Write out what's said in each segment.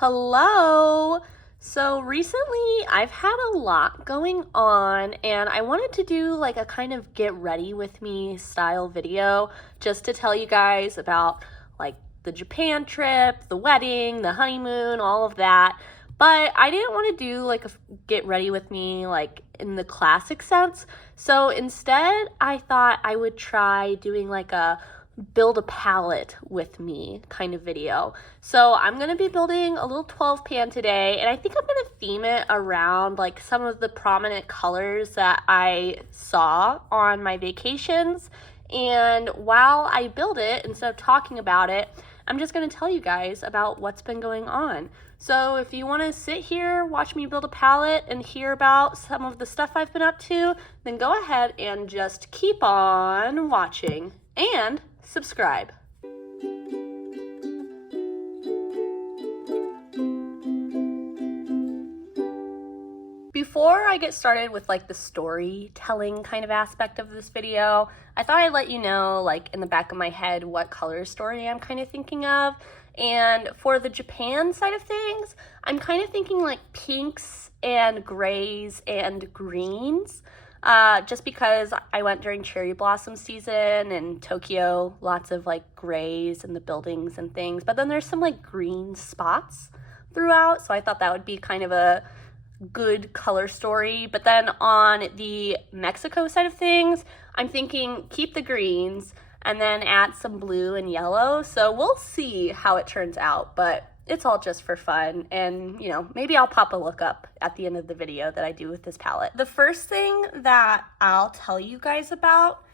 Hello! So recently I've had a lot going on and I wanted to do like a kind of get ready with me style video just to tell you guys about like the Japan trip, the wedding, the honeymoon, all of that. But I didn't want to do like a get ready with me like in the classic sense. So instead I thought I would try doing like a build a palette with me kind of video. So I'm going to be building a little 12 pan today, and I think I'm going to theme it around like some of the prominent colors that I saw on my vacations. And while I build it, instead of talking about it, I'm just going to tell you guys about what's been going on. So if you want to sit here, watch me build a palette and hear about some of the stuff I've been up to, then go ahead and just keep on watching and subscribe. Before I get started with like the storytelling kind of aspect of this video, I thought I'd let you know like in the back of my head what color story I'm kind of thinking of. And for the Japan side of things, I'm kind of thinking like pinks and grays and greens. Just because I went during cherry blossom season and Tokyo, lots of like grays in the buildings and things, but then there's some like green spots throughout, so I thought that would be kind of a good color story. But then on the Mexico side of things, I'm thinking keep the greens and then add some blue and yellow, so we'll see how it turns out, but it's all just for fun, and you know, maybe I'll pop a look up at the end of the video that I do with this palette. The first thing that I'll tell you guys about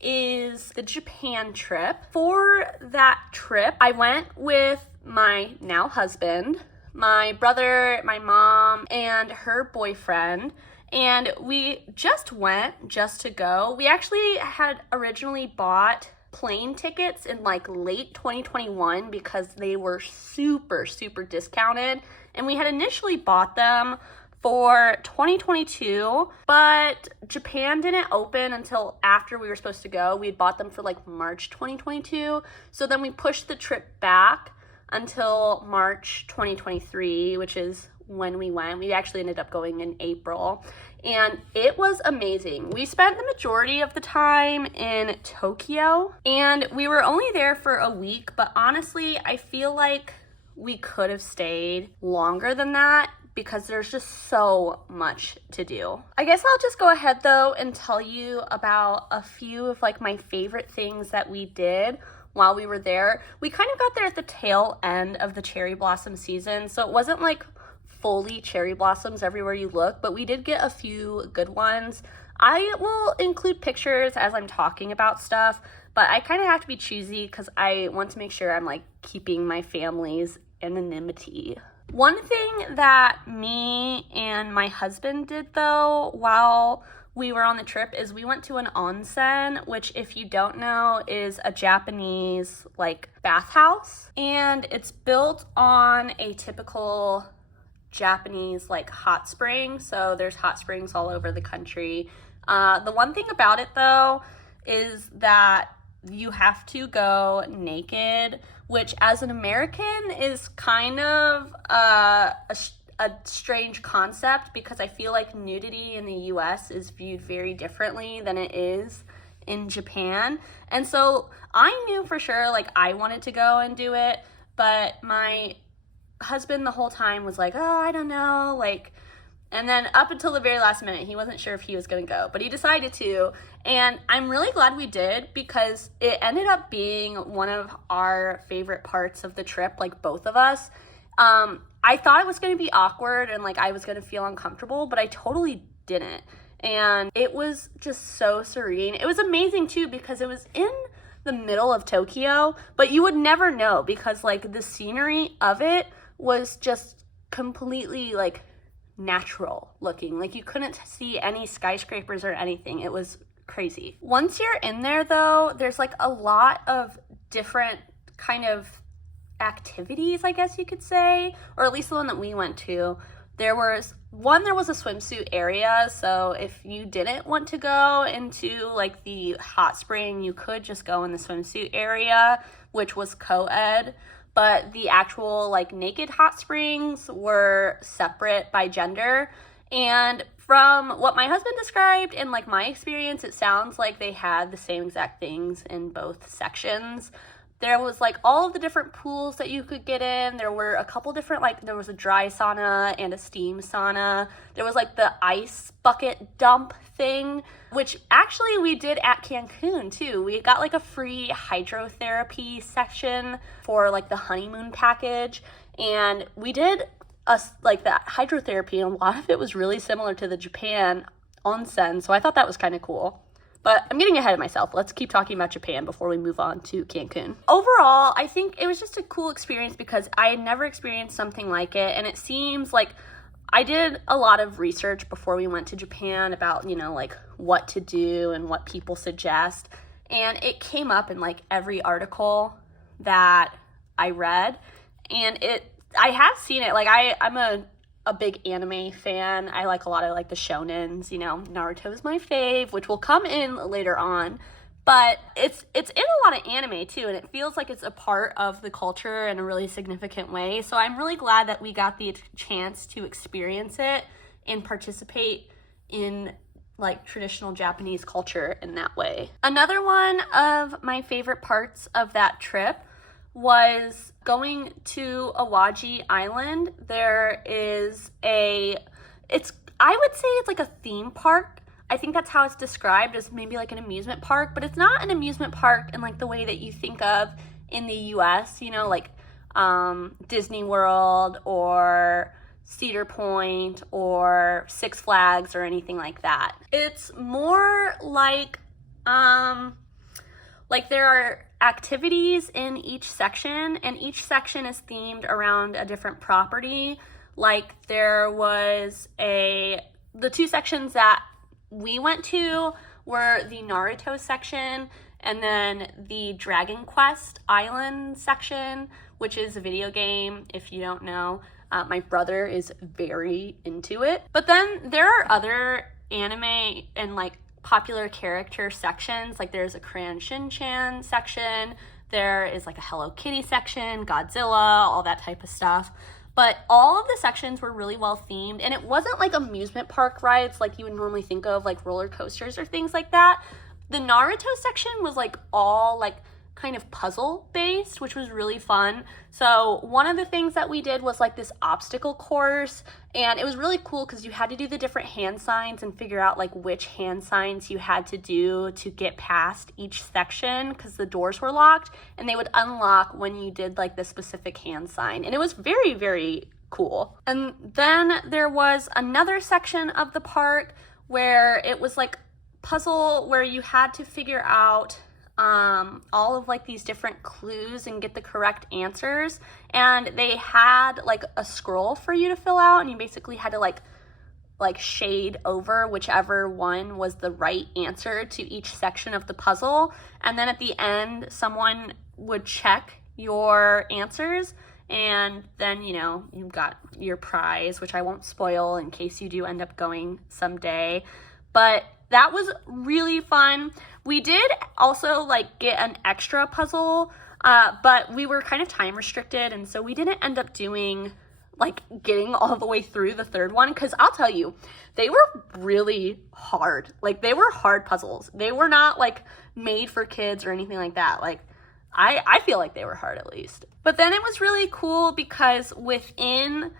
is the Japan trip. For that trip, I went with my now husband, my brother, my mom, and her boyfriend, and we just went just to go. We actually had originally bought plane tickets in like late 2021 because they were super discounted, and we had initially bought them for 2022, but Japan didn't open until after we were supposed to go. We had bought them for like March 2022, so then we pushed the trip back until March 2023, which is when we went. We actually ended up going in April, and it was amazing. We spent the majority of the time in Tokyo, and we were only there for a week, but honestly, I feel like we could have stayed longer than that because there's just so much to do. I guess I'll just go ahead though and tell you about a few of like my favorite things that we did while we were there. We kind of got there at the tail end of the cherry blossom season, so it wasn't like fully cherry blossoms everywhere you look, but we did get a few good ones. I will include pictures as I'm talking about stuff, but I kind of have to be choosy because I want to make sure I'm like keeping my family's anonymity. One thing that me and my husband did though while we were on the trip is we went to an onsen, which if you don't know is a Japanese like bathhouse, and it's built on a typical Japanese like hot spring. So there's hot springs all over the country. The one thing about it though is that you have to go naked, which as an American is kind of a strange concept because I feel like nudity in the US is viewed very differently than it is in Japan. And so I knew for sure like I wanted to go and do it, but my husband the whole time was like, oh, I don't know, like, and then up until the very last minute he wasn't sure if he was gonna go, but he decided to, and I'm really glad we did because it ended up being one of our favorite parts of the trip, like both of us. I thought it was gonna be awkward and like I was gonna feel uncomfortable, but I totally didn't, and it was just so serene. It was amazing too because it was in the middle of Tokyo, but you would never know because like the scenery of it was just completely like natural looking. Like you couldn't see any skyscrapers or anything. It was crazy. Once you're in there though, there's like a lot of different kind of activities, I guess you could say, or at least the one that we went to. There was a swimsuit area, so if you didn't want to go into like the hot spring, you could just go in the swimsuit area, which was co-ed. but the actual like naked hot springs were separate by gender. And from what my husband described and like my experience, it sounds like they had the same exact things in both sections. There was like all of the different pools that you could get in. There were a couple different, like there was a dry sauna and a steam sauna. There was like the ice bucket dump thing, which actually we did at Cancun too. We got like a free hydrotherapy section for like the honeymoon package. And we did like that hydrotherapy, and a lot of it was really similar to the Japan onsen. So I thought that was kind of cool. But I'm getting ahead of myself. Let's keep talking about Japan before we move on to Cancun. Overall, I think it was just a cool experience because I had never experienced something like it. And it seems like I did a lot of research before we went to Japan about, you know, like what to do and what people suggest. And it came up in like every article that I read. And I have seen it. Like I'm a big anime fan. I like a lot of like the shonens, you know, Naruto is my fave, which will come in later on. But it's in a lot of anime too, and it feels like it's a part of the culture in a really significant way. So I'm really glad that we got the chance to experience it and participate in like traditional Japanese culture in that way. Another one of my favorite parts of that trip was going to Awaji Island. There is I would say it's like a theme park. I think that's how it's described, as maybe like an amusement park, but it's not an amusement park in like the way that you think of in the US, you know, like Disney World or Cedar Point or Six Flags or anything like that. It's more like there are activities in each section, and each section is themed around a different property. Like there was the two sections that we went to were the Naruto section and then the Dragon Quest Island section, which is a video game, if you don't know. My brother is very into it. But then there are other anime and like popular character sections. Like there's a Crayon Shin-chan section, there is like a Hello Kitty section, Godzilla, all that type of stuff. But all of the sections were really well themed, and it wasn't like amusement park rides like you would normally think of, like roller coasters or things like that. The Naruto section was like all like kind of puzzle based, which was really fun. So one of the things that we did was like this obstacle course, and it was really cool because you had to do the different hand signs and figure out like which hand signs you had to do to get past each section, because the doors were locked and they would unlock when you did like the specific hand sign. And it was very, very cool. And then there was another section of the park where it was like puzzle where you had to figure out all of like these different clues and get the correct answers, and they had like a scroll for you to fill out, and you basically had to like shade over whichever one was the right answer to each section of the puzzle, and then at the end someone would check your answers, and then, you know, you got your prize, which I won't spoil in case you do end up going someday. But that was really fun. We did also like get an extra puzzle, but we were kind of time restricted, and so we didn't end up doing like getting all the way through the third one, because I'll tell you, they were really hard. Like they were hard puzzles. They were not like made for kids or anything like that. Like I feel like they were hard at least. But then it was really cool because within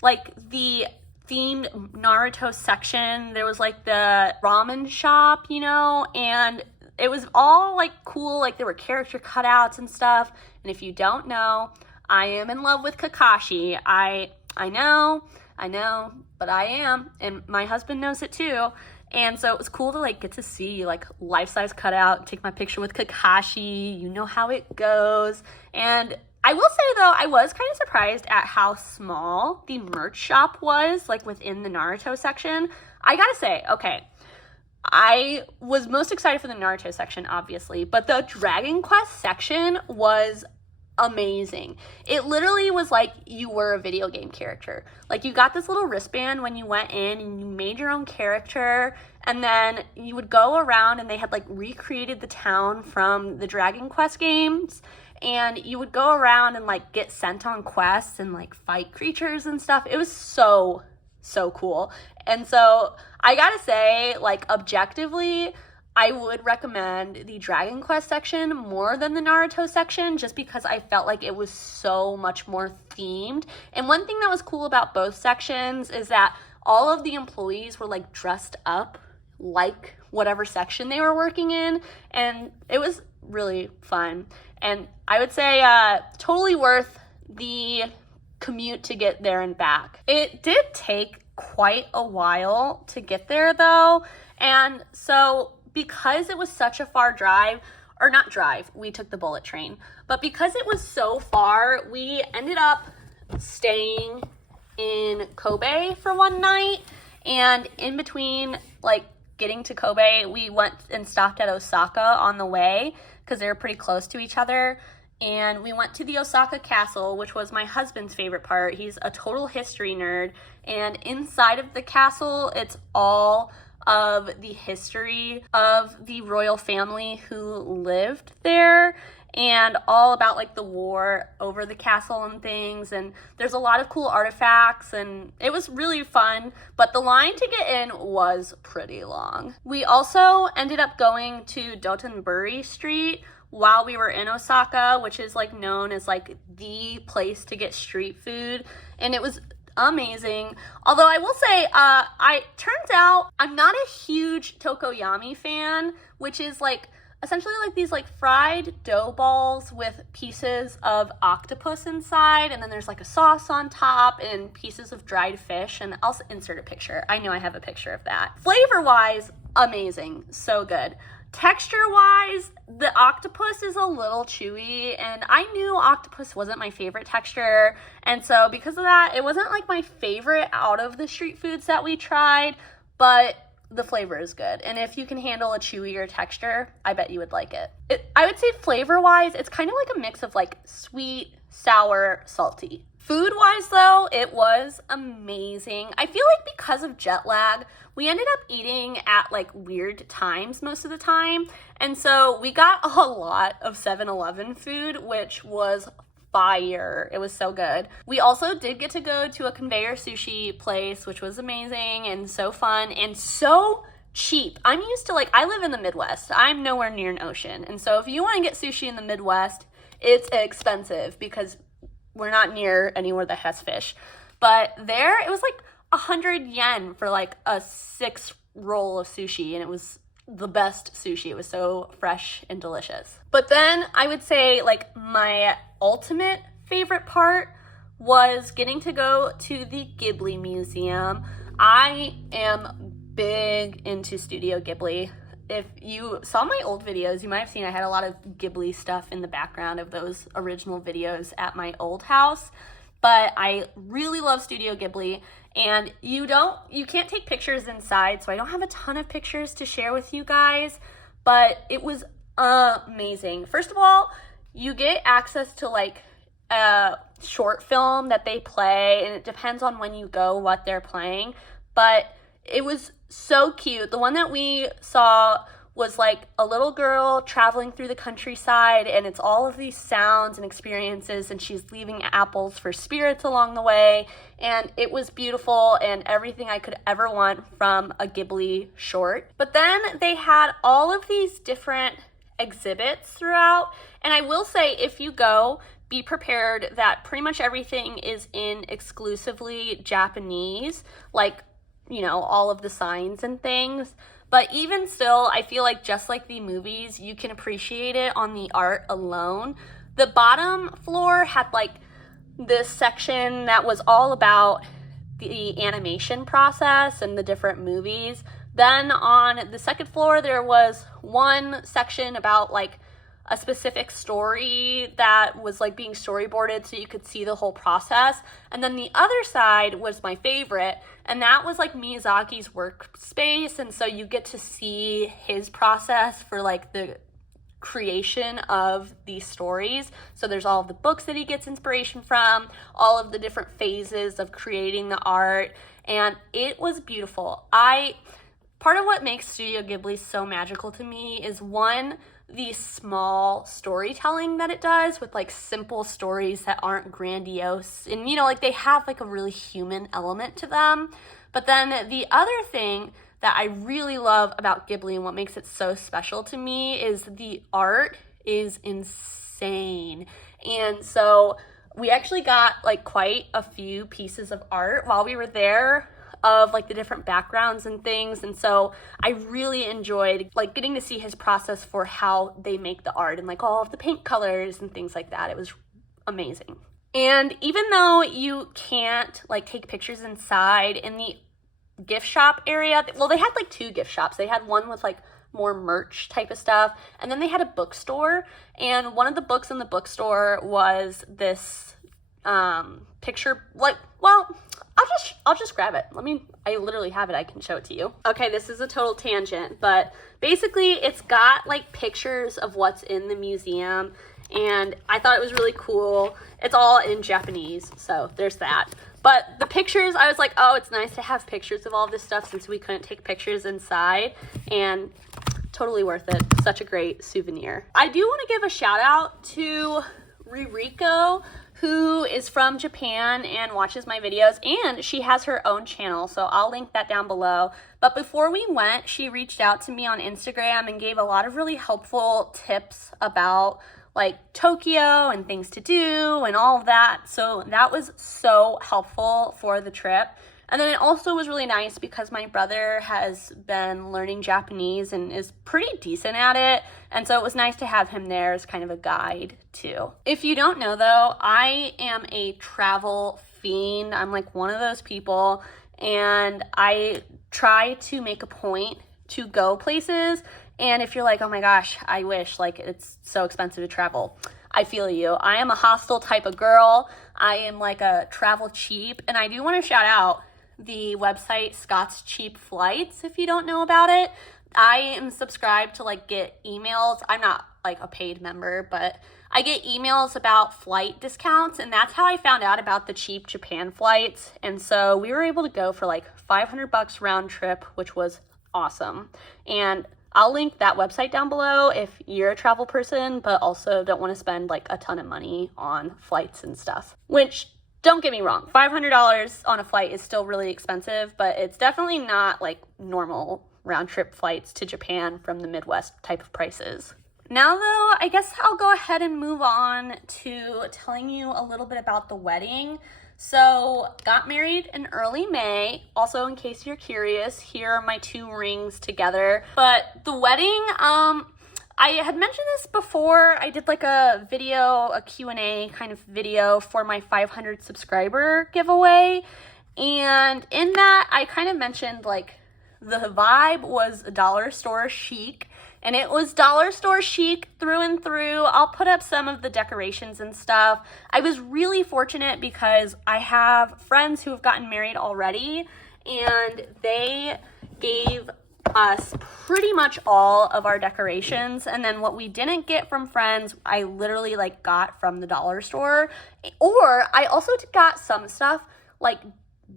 like the themed Naruto section, there was like the ramen shop, you know, and it was all like cool. Like there were character cutouts and stuff. And if you don't know, I am in love with Kakashi. I know, but I am, and my husband knows it too. And so it was cool to like get to see like life-size cutout, take my picture with Kakashi. You know how it goes. And I will say though, I was kind of surprised at how small the merch shop was, like within the Naruto section. I gotta say, okay, I was most excited for the Naruto section, obviously, but the Dragon Quest section was amazing. It literally was like you were a video game character. Like you got this little wristband when you went in and you made your own character, and then you would go around and they had like recreated the town from the Dragon Quest games. and you would go around and like get sent on quests and like fight creatures and stuff. It was so cool. And so I gotta say, like, objectively, I would recommend the Dragon Quest section more than the Naruto section, just because I felt like it was so much more themed. And one thing that was cool about both sections is that all of the employees were like dressed up like whatever section they were working in, and it was really fun. And I would say totally worth the commute to get there and back. It did take quite a while to get there though, and so because it was such a far drive, or not drive, we took the bullet train, but because it was so far, we ended up staying in Kobe for one night, and in between like getting to Kobe, we went and stopped at Osaka on the way because they were pretty close to each other. And we went to the Osaka castle, which was my husband's favorite part. He's a total history nerd. And inside of the castle, it's all of the history of the royal family who lived there, and all about like the war over the castle and things. And there's a lot of cool artifacts, and it was really fun, but the line to get in was pretty long. We also ended up going to Dotonbori Street while we were in Osaka, which is like known as like the place to get street food, and it was amazing. Although I will say, turns out I'm not a huge tokoyami fan, which is like essentially like these like fried dough balls with pieces of octopus inside, and then there's like a sauce on top and pieces of dried fish, and I'll insert a picture. I know I have a picture of that. Flavor-wise, amazing, so good. Texture-wise, the octopus is a little chewy, and I knew octopus wasn't my favorite texture, and so because of that, it wasn't like my favorite out of the street foods that we tried, but the flavor is good, and if you can handle a chewier texture, I bet you would like it. I would say flavor-wise, it's kind of like a mix of like sweet, sour, salty. Food-wise though, it was amazing. I feel like because of jet lag, we ended up eating at like weird times most of the time, and so we got a lot of 7-Eleven food, which was fire. It was so good. We also did get to go to a conveyor sushi place, which was amazing and so fun and so cheap. I'm used to like, I live in the Midwest. I'm nowhere near an ocean, and so if you want to get sushi in the Midwest, it's expensive because we're not near anywhere that has fish. But there, it was like 100 yen for like a 6 roll of sushi, and it was the best sushi. It was so fresh and delicious. But then I would say like my ultimate favorite part was getting to go to the Ghibli Museum. I am big into Studio Ghibli. If you saw my old videos, you might have seen I had a lot of Ghibli stuff in the background of those original videos at my old house. But I really love Studio Ghibli, and you can't take pictures inside, so I don't have a ton of pictures to share with you guys, but it was amazing. First of all, you get access to like a short film that they play, and it depends on when you go what they're playing, but it was so cute. The one that we saw was like a little girl traveling through the countryside, and it's all of these sounds and experiences, and she's leaving apples for spirits along the way, and it was beautiful and everything I could ever want from a Ghibli short. But then they had all of these different exhibits throughout, and I will say, if you go, be prepared that pretty much everything is in exclusively Japanese, like, you know, all of the signs and things. But even still, I feel like just like the movies, you can appreciate it on the art alone. The bottom floor had like this section that was all about the animation process and the different movies. Then on the second floor, there was one section about like a specific story that was like being storyboarded so you could see the whole process. And then the other side was my favorite, and that was like Miyazaki's workspace, and so you get to see his process for like the creation of these stories. So there's all of the books that he gets inspiration from, all of the different phases of creating the art, and it was beautiful. Part of what makes Studio Ghibli so magical to me is, one, the small storytelling that it does with like simple stories that aren't grandiose, and you know, like they have like a really human element to them. But then the other thing that I really love about Ghibli and what makes it so special to me is the art is insane. And so we actually got like quite a few pieces of art while we were there of like the different backgrounds and things. And so I really enjoyed like getting to see his process for how they make the art and like all of the paint colors and things like that. It was amazing. And even though you can't like take pictures inside, in the gift shop area, well, they had like two gift shops. They had one with like more merch type of stuff, and then they had a bookstore, and one of the books in the bookstore was this picture, like, well, I'll just grab it. I literally have it. I can show it to you. Okay, this is a total tangent, but basically it's got like pictures of what's in the museum, and I thought it was really cool. It's all in Japanese, so there's that. But the pictures, I was like, oh, it's nice to have pictures of all this stuff since we couldn't take pictures inside, and totally worth it. Such a great souvenir. I do want to give a shout out to Ririko, who is from Japan and watches my videos, and she has her own channel, so I'll link that down below. But before we went, she reached out to me on Instagram and gave a lot of really helpful tips about like Tokyo and things to do and all of that. So that was so helpful for the trip. And then it also was really nice because my brother has been learning Japanese and is pretty decent at it. And so it was nice to have him there as kind of a guide too. If you don't know though, I am a travel fiend. I'm like one of those people, and I try to make a point to go places. And if you're like, oh my gosh, I wish, like it's so expensive to travel, I feel you. I am a hostel type of girl. I am like a travel cheap. And I do want to shout out the website Scott's Cheap Flights if you don't know about it. I am subscribed to like get emails. I'm not like a paid member, but I get emails about flight discounts, and that's how I found out about the cheap Japan flights. And so we were able to go for like $500 round trip, which was awesome. And I'll link that website down below if you're a travel person, but also don't want to spend like a ton of money on flights and stuff. Which, don't get me wrong, $500 on a flight is still really expensive, but it's definitely not like normal round trip flights to Japan from the Midwest type of prices. Now though, I guess I'll go ahead and move on to telling you a little bit about the wedding. So, got married in early May. Also, in case you're curious, here are my two rings together. But the wedding, I had mentioned this before. I did like a video, a Q&A kind of video for my 500 subscriber giveaway. And in that, I kind of mentioned like the vibe was dollar store chic. And it was dollar store chic through and through. I'll put up some of the decorations and stuff. I was really fortunate because I have friends who have gotten married already, and they gave us pretty much all of our decorations. And then what we didn't get from friends, I literally like got from the dollar store. Or I also got some stuff like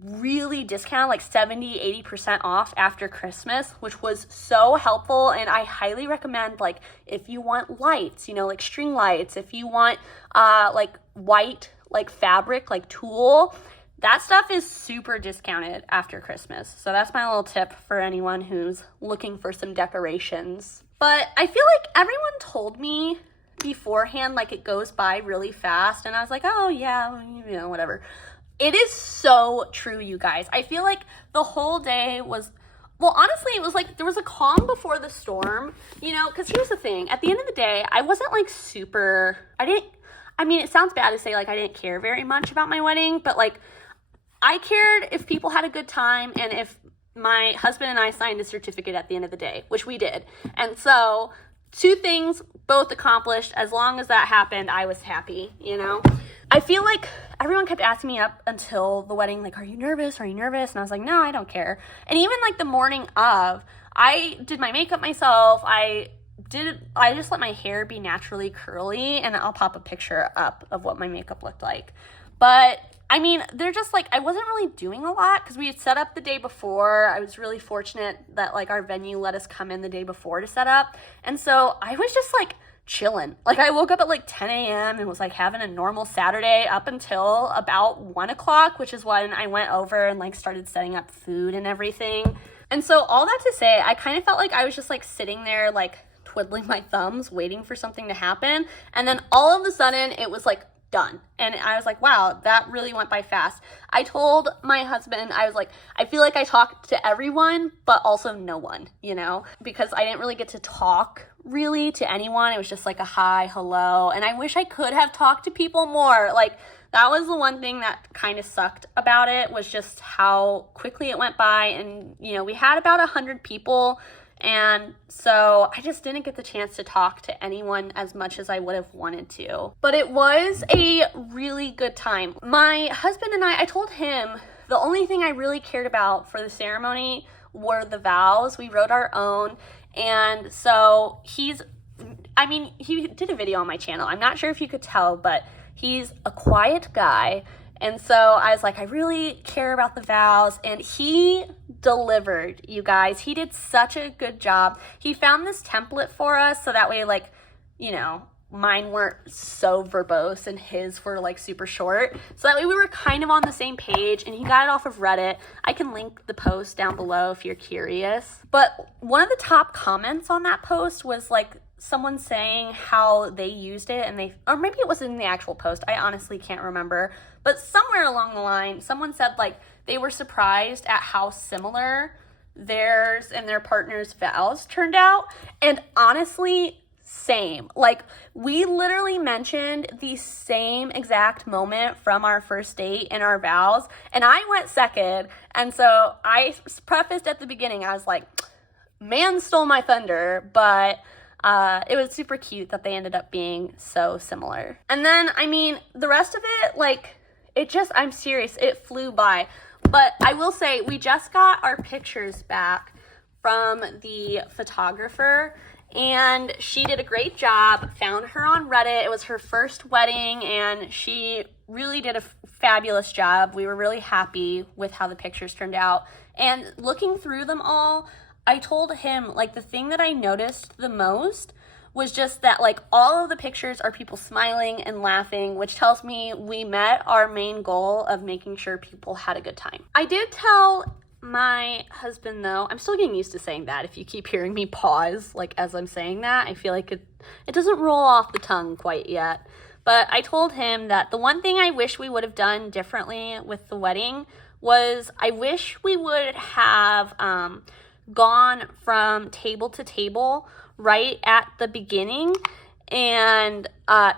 really discounted, like 70-80% off after Christmas, which was so helpful. And I highly recommend, like, if you want lights, you know, like string lights, if you want like white like fabric, like tulle, that stuff is super discounted after Christmas. So that's my little tip for anyone who's looking for some decorations. But I feel like everyone told me beforehand like it goes by really fast, and I was like, oh yeah, you know, whatever. It is so true, you guys. I feel like the whole day was, well, honestly, it was like there was a calm before the storm, you know, because here's the thing. At the end of the day, I wasn't like it sounds bad to say like I didn't care very much about my wedding, but like I cared if people had a good time and if my husband and I signed a certificate at the end of the day, which we did. And so two things both accomplished. As long as that happened, I was happy, you know? I feel like everyone kept asking me up until the wedding, like, are you nervous? Are you nervous? And I was like, no, I don't care. And even like the morning of, I did my makeup myself. I just let my hair be naturally curly, and I'll pop a picture up of what my makeup looked like. But I mean, they're just like, I wasn't really doing a lot because we had set up the day before. I was really fortunate that like our venue let us come in the day before to set up. And so I was just like chilling. Like I woke up at like 10 a.m. and was like having a normal Saturday up until about 1 o'clock, which is when I went over and like started setting up food and everything. And so all that to say, I kind of felt like I was just like sitting there like twiddling my thumbs, waiting for something to happen. And then all of a sudden it was like done. And I was like, wow, that really went by fast. I told my husband, I was like, I feel like I talked to everyone, but also no one, you know, because I didn't really get to talk really to anyone. It was just like a hi, hello. And I wish I could have talked to people more. Like that was the one thing that kind of sucked about it, was just how quickly it went by. And, you know, we had about 100 people. And so I just didn't get the chance to talk to anyone as much as I would have wanted to. But it was a really good time. My husband and I told him the only thing I really cared about for the ceremony were the vows. We wrote our own. And so he did a video on my channel. I'm not sure if you could tell, but he's a quiet guy. And so I was like, I really care about the vows. And he delivered, you guys. He did such a good job. He found this template for us so that way, like, you know, mine weren't so verbose and his were like super short. So that way we were kind of on the same page, and he got it off of Reddit. I can link the post down below if you're curious. But one of the top comments on that post was like someone saying how they used it, and or maybe it was in the actual post. I honestly can't remember. But somewhere along the line, someone said like they were surprised at how similar theirs and their partner's vows turned out. And honestly, same. Like we literally mentioned the same exact moment from our first date in our vows, and I went second. And so I prefaced at the beginning, I was like, man stole my thunder, but it was super cute that they ended up being so similar. And then, I mean, the rest of it, like, I'm serious, it flew by. But I will say, we just got our pictures back from the photographer, and she did a great job. Found her on Reddit. It was her first wedding, and she really did a fabulous job. We were really happy with how the pictures turned out. And looking through them all, I told him, like, the thing that I noticed the most was just that, like, all of the pictures are people smiling and laughing, which tells me we met our main goal of making sure people had a good time. I did tell my husband, though, I'm still getting used to saying that. If you keep hearing me pause, like, as I'm saying that, I feel like it doesn't roll off the tongue quite yet. But I told him that the one thing I wish we would have done differently with the wedding was I wish we would have gone from table to table right at the beginning and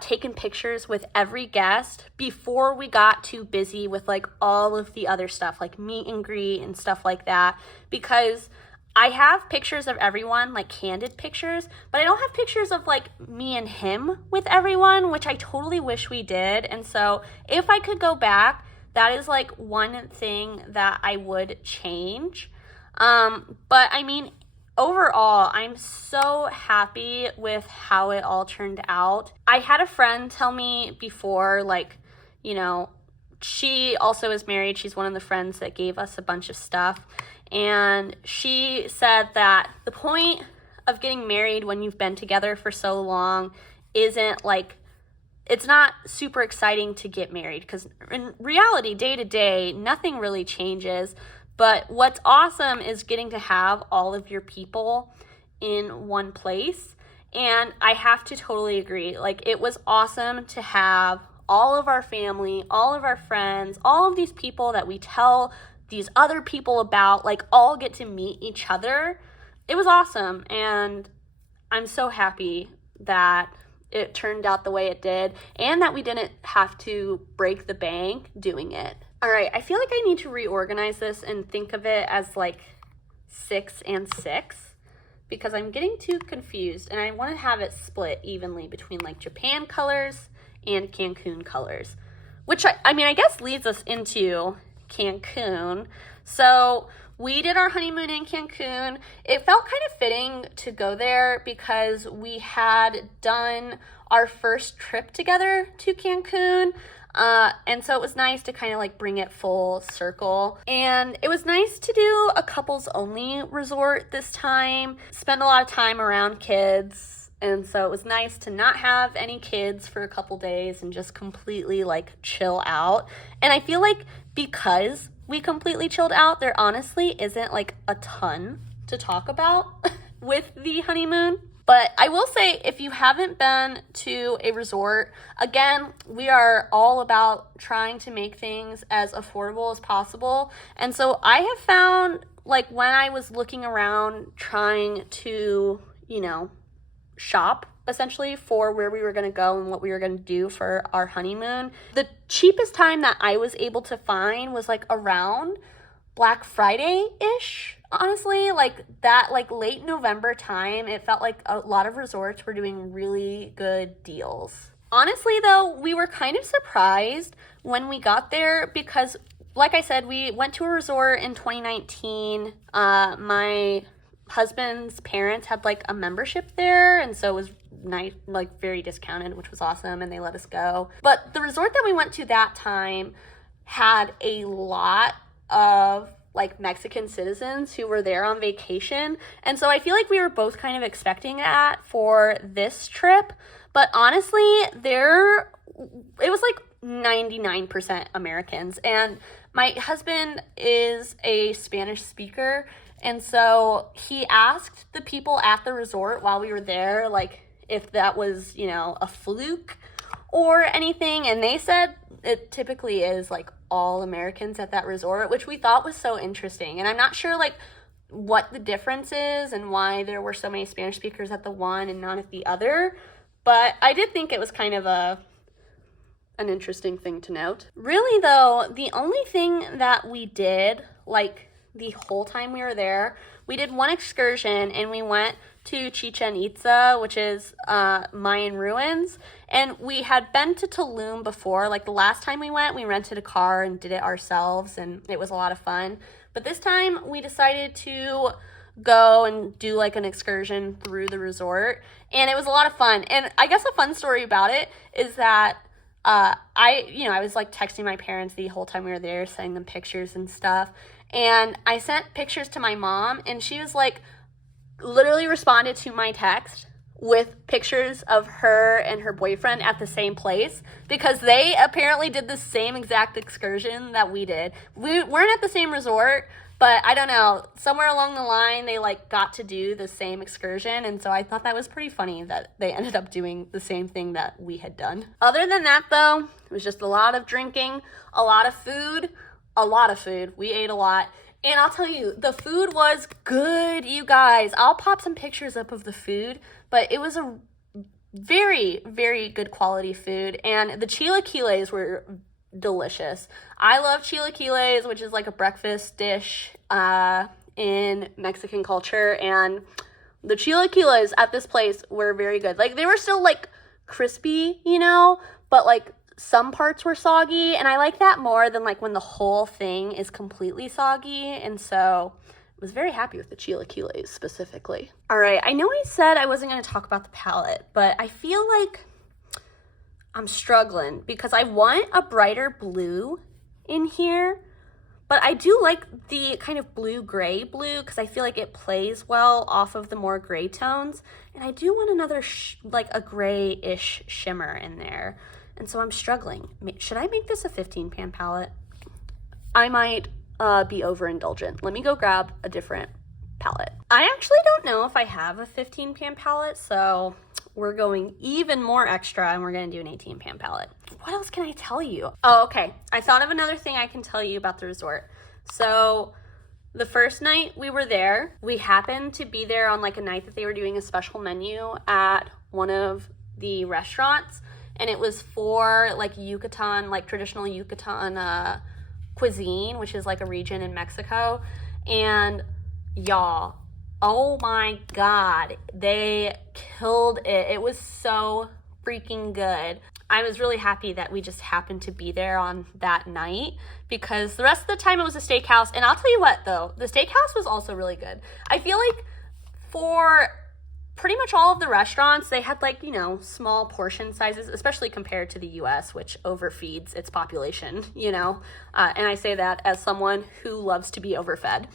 taken pictures with every guest before we got too busy with like all of the other stuff like meet and greet and stuff like that, because I have pictures of everyone, like candid pictures, but I don't have pictures of like me and him with everyone, which I totally wish we did. And so if I could go back, that is like one thing that I would change. But I mean, overall, I'm so happy with how it all turned out. I had a friend tell me before, like, you know, she also is married. She's one of the friends that gave us a bunch of stuff. And she said that the point of getting married when you've been together for so long isn't like, it's not super exciting to get married, because in reality, day to day, nothing really changes. But what's awesome is getting to have all of your people in one place. And I have to totally agree. Like, it was awesome to have all of our family, all of our friends, all of these people that we tell these other people about, like, all get to meet each other. It was awesome. And I'm so happy that it turned out the way it did, and that we didn't have to break the bank doing it. All right, I feel like I need to reorganize this and think of it as like 6 and 6, because I'm getting too confused, and I want to have it split evenly between like Japan colors and Cancun colors, which I mean, I guess leads us into Cancun. So we did our honeymoon in Cancun. It felt kind of fitting to go there because we had done our first trip together to Cancun. And so it was nice to kind of like bring it full circle. And it was nice to do a couples only resort this time, spend a lot of time around kids. And so it was nice to not have any kids for a couple days and just completely like chill out. And I feel like because we completely chilled out, there honestly isn't like a ton to talk about with the honeymoon. But I will say, if you haven't been to a resort, again, we are all about trying to make things as affordable as possible. And so I have found, like, when I was looking around trying to, you know, shop essentially for where we were going to go and what we were going to do for our honeymoon, the cheapest time that I was able to find was like around Black Friday-ish. Honestly, like that, like late November time, it felt like a lot of resorts were doing really good deals. Honestly, though, we were kind of surprised when we got there because, like I said, we went to a resort in 2019. My husband's parents had like a membership there, and so it was nice, like very discounted, which was awesome, and they let us go. But the resort that we went to that time had a lot of like Mexican citizens who were there on vacation. And so I feel like we were both kind of expecting that for this trip. But honestly, it was like 99% Americans. And my husband is a Spanish speaker. And so he asked the people at the resort while we were there, like if that was, you know, a fluke or anything. And they said it typically is like all Americans at that resort, which we thought was so interesting. And I'm not sure like what the difference is and why there were so many Spanish speakers at the one and not at the other, but I did think it was kind of an interesting thing to note. Really though, the only thing that we did like the whole time we were there, we did one excursion and we went to Chichen Itza, which is Mayan ruins. And we had been to Tulum before. Like the last time we went, we rented a car and did it ourselves, and it was a lot of fun. But this time we decided to go and do like an excursion through the resort, and it was a lot of fun. And I guess a fun story about it is that I was like texting my parents the whole time we were there, sending them pictures and stuff. And I sent pictures to my mom, and she was like, literally responded to my text with pictures of her and her boyfriend at the same place because they apparently did the same exact excursion that we did. We weren't at the same resort, but I don't know, somewhere along the line they like got to do the same excursion, and so I thought that was pretty funny that they ended up doing the same thing that we had done. Other than that though, it was just a lot of drinking, a lot of food. We ate a lot. And I'll tell you, the food was good, you guys. I'll pop some pictures up of the food, but it was a very, very good quality food. And the chilaquiles were delicious. I love chilaquiles, which is like a breakfast dish in Mexican culture. And the chilaquiles at this place were very good. Like they were still like crispy, you know, but like some parts were soggy, and I like that more than like when the whole thing is completely soggy. And so I was very happy with the chilaquiles specifically. All right, I know I said I wasn't going to talk about the palette, but I feel like I'm struggling because I want a brighter blue in here, but I do like the kind of blue-gray blue because I feel like it plays well off of the more gray tones, and I do want another like a grayish shimmer in there. And so I'm struggling. Should I make this a 15-pan palette? I might be overindulgent. Let me go grab a different palette. I actually don't know if I have a 15-pan palette, so we're going even more extra and we're gonna do an 18-pan palette. What else can I tell you? Oh, okay. I thought of another thing I can tell you about the resort. So the first night we were there, we happened to be there on like a night that they were doing a special menu at one of the restaurants. And it was for like Yucatan, like traditional Yucatan cuisine, which is like a region in Mexico. And y'all, oh my God, they killed it. It was so freaking good. I was really happy that we just happened to be there on that night because the rest of the time it was a steakhouse. And I'll tell you what though, the steakhouse was also really good. I feel like for pretty much all of the restaurants, they had like, you know, small portion sizes, especially compared to the US, which overfeeds its population, you know, and I say that as someone who loves to be overfed.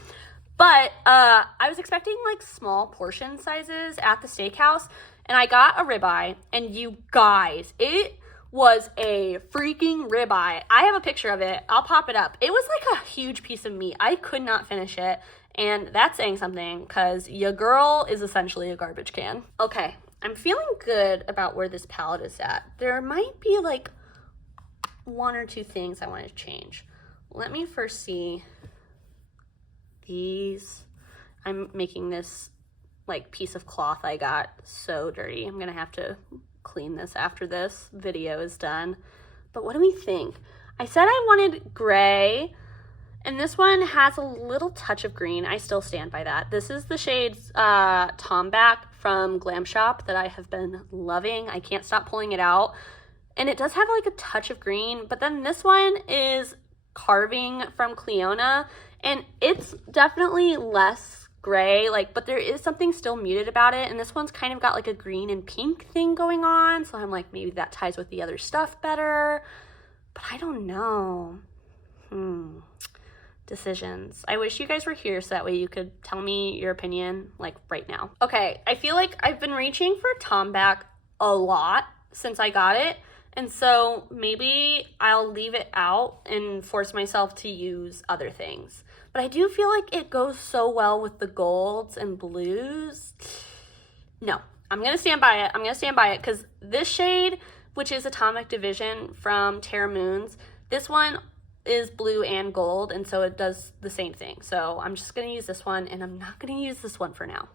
But I was expecting like small portion sizes at the steakhouse, and I got a ribeye, and you guys, it was a freaking ribeye. I have a picture of it. I'll pop it up. It was like a huge piece of meat. I could not finish it. And that's saying something, because your girl is essentially a garbage can. Okay, I'm feeling good about where this palette is at. There might be like one or two things I want to change. Let me first see these. I'm making this like piece of cloth I got so dirty. I'm gonna have to clean this after this video is done. But what do we think? I said I wanted gray, and this one has a little touch of green. I still stand by that. This is the shades Tomback from Glam Shop that I have been loving. I can't stop pulling it out. And it does have like a touch of green, but then this one is Carving from Cleona, and it's definitely less gray, like, but there is something still muted about it, and this one's kind of got like a green and pink thing going on, so I'm like, maybe that ties with the other stuff better, but I don't know. Decisions. I wish you guys were here so that way you could tell me your opinion like right now. Okay, I feel like I've been reaching for Tomback a lot since I got it, and so maybe I'll leave it out and force myself to use other things. But I do feel like it goes so well with the golds and blues. No, I'm gonna stand by it. I'm gonna stand by it, because this shade, which is Atomic Division from Terra Moons, this one is blue and gold, and so it does the same thing. So I'm just gonna use this one, and I'm not gonna use this one for now.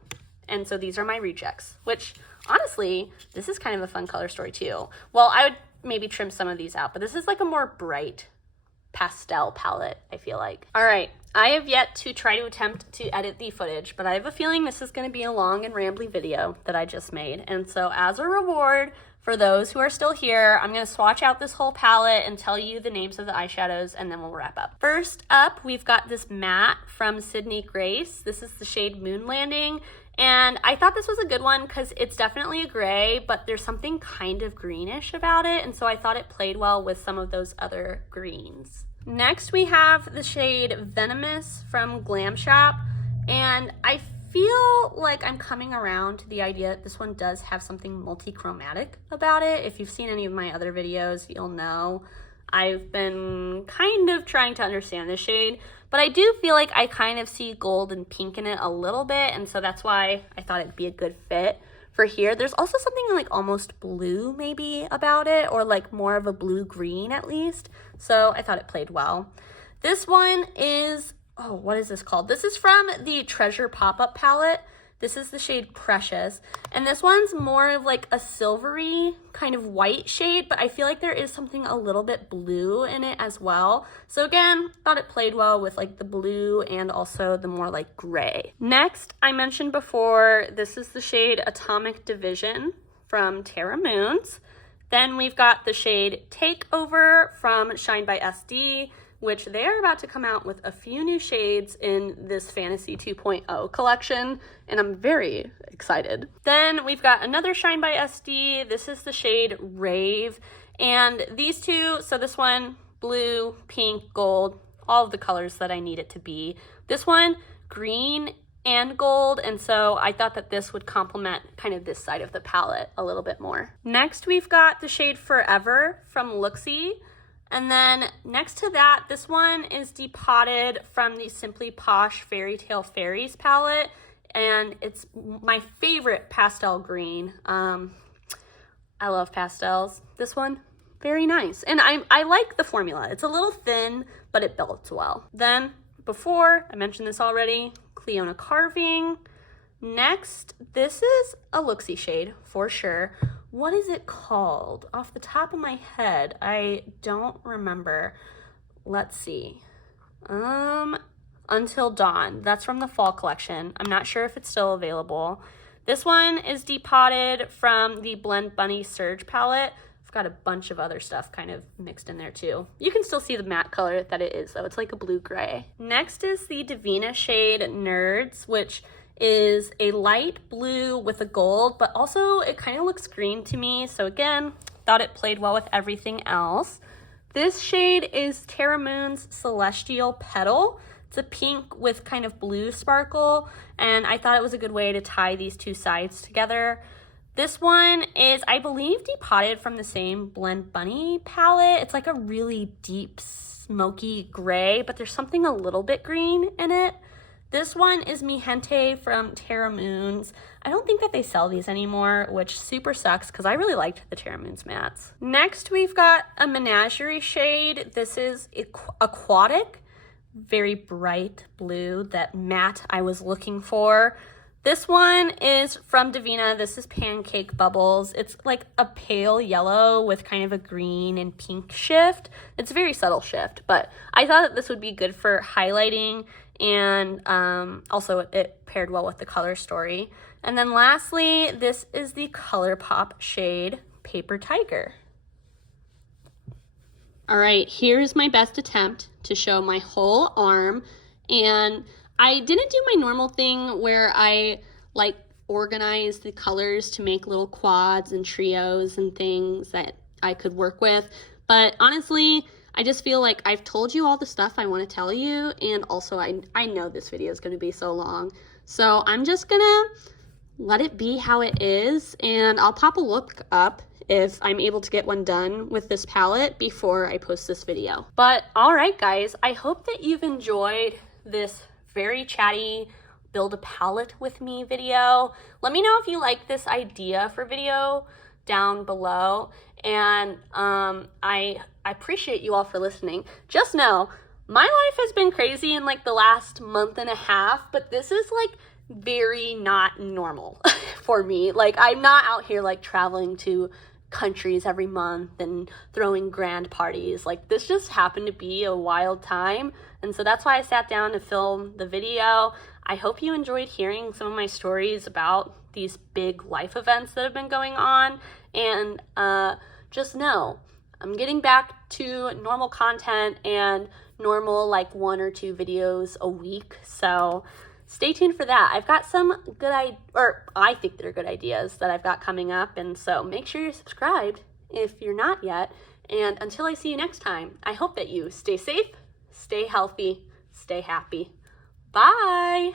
And so these are my rejects, which honestly, this is kind of a fun color story too. Well, I would maybe trim some of these out, but this is like a more bright pastel palette, I feel like. All right, I have yet to try to attempt to edit the footage, but I have a feeling this is gonna be a long and rambly video that I just made. And so as a reward for those who are still here, I'm gonna swatch out this whole palette and tell you the names of the eyeshadows, and then we'll wrap up. First up, we've got this matte from Sydney Grace. This is the shade Moon Landing. And I thought this was a good one because it's definitely a gray, but there's something kind of greenish about it, and so I thought it played well with some of those other greens. Next, we have the shade Venomous from Glam Shop, and I feel like I'm coming around to the idea that this one does have something multi-chromatic about it. If you've seen any of my other videos, you'll know I've been kind of trying to understand this shade, but I do feel like I kind of see gold and pink in it a little bit, and so that's why I thought it'd be a good fit for here. There's also something like almost blue maybe about it, or like more of a blue-green at least, so I thought it played well. This one is, oh, what is this called? This is from the Treasure Pop-Up palette. This is the shade Precious, and this one's more of like a silvery kind of white shade, but I feel like there is something a little bit blue in it as well. So again, thought it played well with like the blue and also the more like gray. Next, I mentioned before, this is the shade Atomic Division from Terra Moons. Then we've got the shade Takeover from Shine by SD, which they're about to come out with a few new shades in this Fantasy 2.0 collection, and I'm very excited. Then we've got another Shine by SD. This is the shade Rave, and these two, so this one, blue, pink, gold, all of the colors that I need it to be. This one, green and gold, and so I thought that this would complement kind of this side of the palette a little bit more. Next, we've got the shade Forever from Looksy. And then next to that, this one is Depotted from the Simply Posh Fairy Tale Fairies palette, and it's my favorite pastel green. I love pastels. This one, very nice. And I like the formula. It's a little thin, but it builds well. Then, before, I mentioned this already, Cleona Carving. Next, this is a Looksy shade for sure. What is it called? Off the top of my head, I don't remember. Let's see. Until Dawn. That's from the fall collection. I'm not sure if it's still available. This one is Depotted from the Blend Bunny Surge palette. I've got a bunch of other stuff kind of mixed in there too. You can still see the matte color that it is though. It's like a blue-gray. Next is the Divina shade Nerds, which is a light blue with a gold, but also it kind of looks green to me. So again, thought it played well with everything else. This shade is Terra Moon's Celestial Petal. It's a pink with kind of blue sparkle, and I thought it was a good way to tie these two sides together. This one is, I believe, depotted from the same Blend Bunny palette. It's like a really deep smoky gray, but there's something a little bit green in it. This one is Mi Gente from Terra Moons. I don't think that they sell these anymore, which super sucks because I really liked the Terra Moons mats. Next, we've got a Menagerie shade. This is Aquatic. Very bright blue, that matte I was looking for. This one is from Divina. This is Pancake Bubbles. It's like a pale yellow with kind of a green and pink shift. It's a very subtle shift, but I thought that this would be good for highlighting, and also it paired well with the color story. And then lastly, this is the ColourPop shade Paper Tiger. All right, here's my best attempt to show my whole arm, and I didn't do my normal thing where I like organize the colors to make little quads and trios and things that I could work with, but honestly, I just feel like I've told you all the stuff I want to tell you, and also I know this video is going to be so long, so I'm just gonna let it be how it is, and I'll pop a look up if I'm able to get one done with this palette before I post this video. But all right, guys, I hope that you've enjoyed this very chatty build a palette with me video. Let me know if you like this idea for video down below, and I appreciate you all for listening. Just know, my life has been crazy in like the last month and a half, but this is like very not normal for me. Like, I'm not out here like traveling to countries every month and throwing grand parties. Like, this just happened to be a wild time, and so that's why I sat down to film the video. I hope you enjoyed hearing some of my stories about these big life events that have been going on, and just know I'm getting back to normal content and normal like 1 or 2 videos a week, so stay tuned for that. I've got some good I think they're good ideas that I've got coming up, and so make sure you're subscribed if you're not yet. And until I see you next time, I hope that you stay safe, stay healthy, stay happy. Bye!